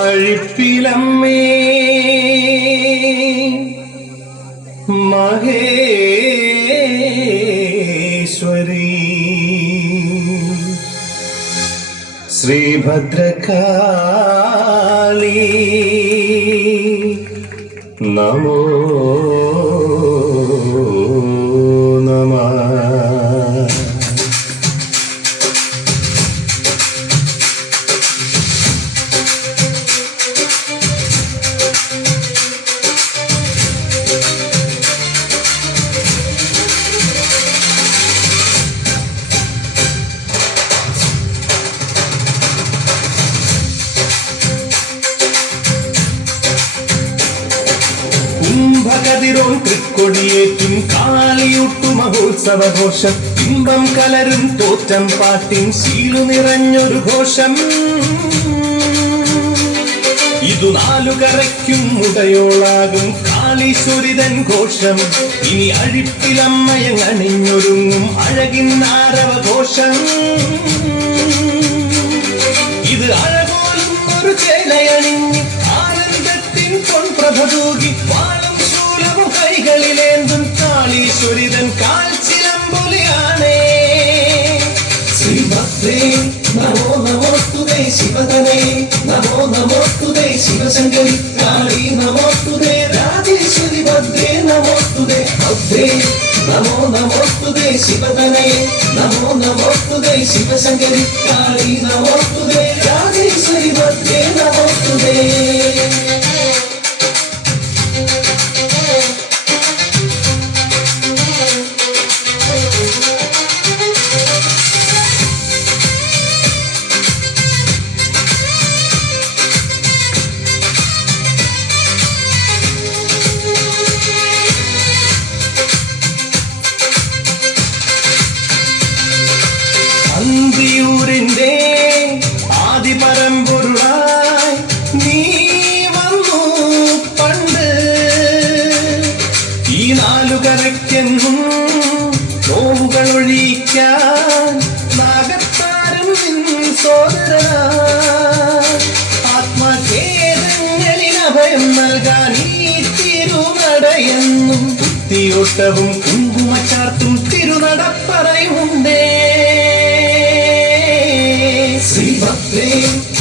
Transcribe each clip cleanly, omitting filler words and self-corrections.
അഴിപ്പിലമ്മേ മഹേശ്വരി ശ്രീഭദ്രകാളി നമോ നമഃ. കുംഭകതിരോൻ തൃക്കൊടിയേറ്റും കാളിയൂട്ടു മഹോത്സവഘോഷം ഇമ്പം കലരും തോറ്റം പാട്ടിൻ ശീലു നിറഞ്ഞൊരു ഘോഷം. ഇതു നാലുകരയ്ക്കും മുടയോളാകും കാളീശ്വരിതൻ ഘോഷം. ഇനി അഴിപ്പിലമ്മയങ്ങണിഞ്ഞൊരുങ്ങും അഴകിൻ ആരവഘോഷം. ഇത് അഴകോലും ഒരു ചേലയണിഞ്ഞ് ആനന്ദത്തിൻ പൊൻപ്രഭതൂകി വാളും ശൂലവും കൈകളിലേന്തും കാളീശ്വരിതൻ കാൽച്ചിലമ്പൊലിയാണേ. ശ്രീഭദ്രേ നമോ നമോസ്തുതേ ശിവതനേ നമോ നമോസ്തുതേ ശിവശങ്കരി കാളി നമോസ്തുതേ രാജേശ്വരി ഭദ്രേ നമോസ്തുതേ ഭദ്രേ നമോ നമോസ്തുതേ ശിവതനേ നമോ നമോസ്തുതേ ശിവശങ്കരി കാളി നമോസ്തുതേ രാജേശ്വരി ഭദ്രേ നമോസ്തുതേ. അന്തിയൂരിന്റെ ആദിപരമ്പൊരുളായി നീ വന്നു പണ്ട്. ഈ നാലുകരയ്ക്കെന്നും നോവുകൾ ഒഴിക്കാൻ നാഗത്താരും നിൻ സോദരനാ. ആത്മഖേദങ്ങളിൽ അഭയം നൽകാൻ ഈ തിരുനടയെന്നും കുത്തിയോട്ടവും കുങ്കുമച്ചാർത്തും തിരുനടപ്പറയുണ്ടേ. ശ്രീഭദ്രേ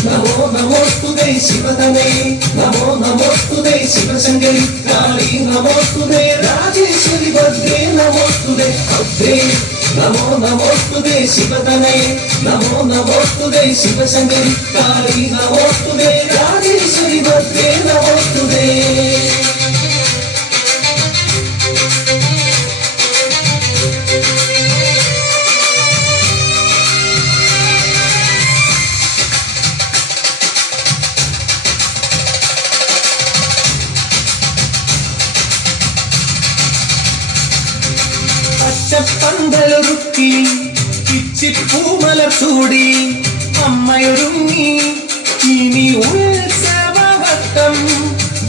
നമോ നമോസ്തുതേ ശിവതനേ നമോ നമോസ്തുതേ ശിവശങ്കരി കാളി നമോസ്തുതേ രാജേശ്വരി ഭദ്രേ നമോസ്തുതേ ഭദ്രേ നമോ നമോസ്തുതേ ശിവതനേ നമോ നമോസ്തുതേ ശിവശങ്കരി കാളി നമോസ്തുതേ രാജേശ്വരി ഭദ്രേ നമോസ്തുതേ. പന്തലൊരുക്കി പിച്ചിപ്പൂമലർ ചൂടി അമ്മയൊരുങ്ങി ഇനി ഉത്സവവട്ടം.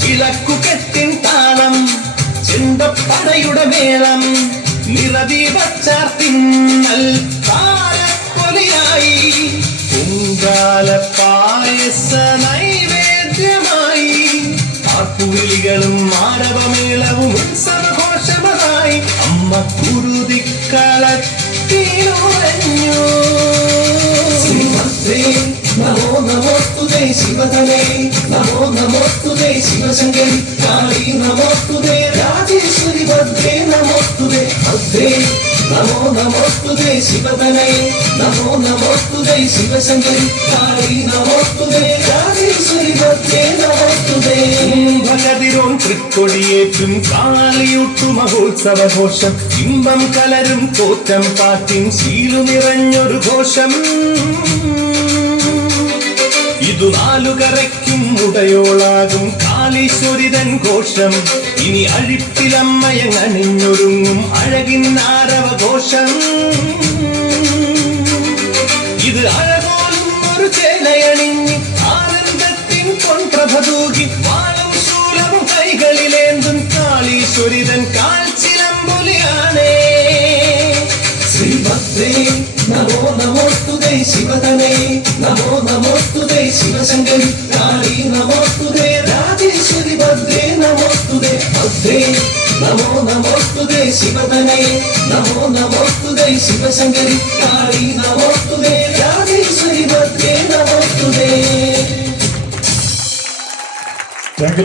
വിളക്കുകെട്ടിൻ താളം ചെണ്ടപ്പടയുടെ മേളം നിറദീപച്ചാർത്തിന്നൽ താരപ്പൊലിയായി പൊങ്കാല പായസ നൈവേദ്യമായി. ആർപ്പുവിളികളും മാരവമേളവും ഉത്സവഘോഷമായി അമ്മ കുരുതിക്കളത്തിലുറഞ്ഞു. ശ്രീഭദ്രേ നമോ നമോസ്തുതേ ശിവതനേ നമോ നമോസ്തുതേ ശിവശങ്കരി കാളി നമോസ്തുതേ രാജേശ്വരി ഭദ്രേ നമോസ്തുതേ ഭദ്രേ നമോ നമോസ്തുതേ ശിവതനേ നമോ നമോസ്തുതേ ശിവശങ്കരി കാളി നമോസ്തുതേ രാജേശ്വരി ഭദ്രേ നമോസ്തുതേ. കുംഭകതിരോൻ തൃക്കൊടിയേറ്റും കാളിയൂട്ടു മഹോത്സവഘോഷം ഇമ്പം കലരും തോറ്റം പാട്ടിൻ ശീലു നിറഞ്ഞൊരു ഘോഷം. ഇതു നാലുകരയ്ക്കും മുടയോളാകും കാളീശ്വരിതൻ ഘോഷം. ഇനി അഴിപ്പിലമ്മയങ്ങണിഞ്ഞൊരുങ്ങും അഴകിൻ ആരവഘോഷം. ഇത് അഴകോലും ഒരു ചേലയണിഞ്ഞ് ആനന്ദത്തിൻ പൊൻപ്രഭതൂകി വാളും ശൂലവും കൈകളിലേന്തും കാളീശ്വരിതൻ കാൽച്ചിലമ്പൊലിയാണേ. ശ്രീഭദ്രേ നമോ നമോസ്തുതേ ശിവതനേ നമോ നമോസ്തുതേ ശിവശങ്കരി കാളി നമോ നമോസ്തേ നമോ നമോസ്തുതേ ശിവതനയേ നമോ നമോസ്തുതേ ശിവശങ്കരി കാളി നമോസ്തുതേ രാജേശ്വരി ഭദ്രേ നമോസ്തുതേ. Thank you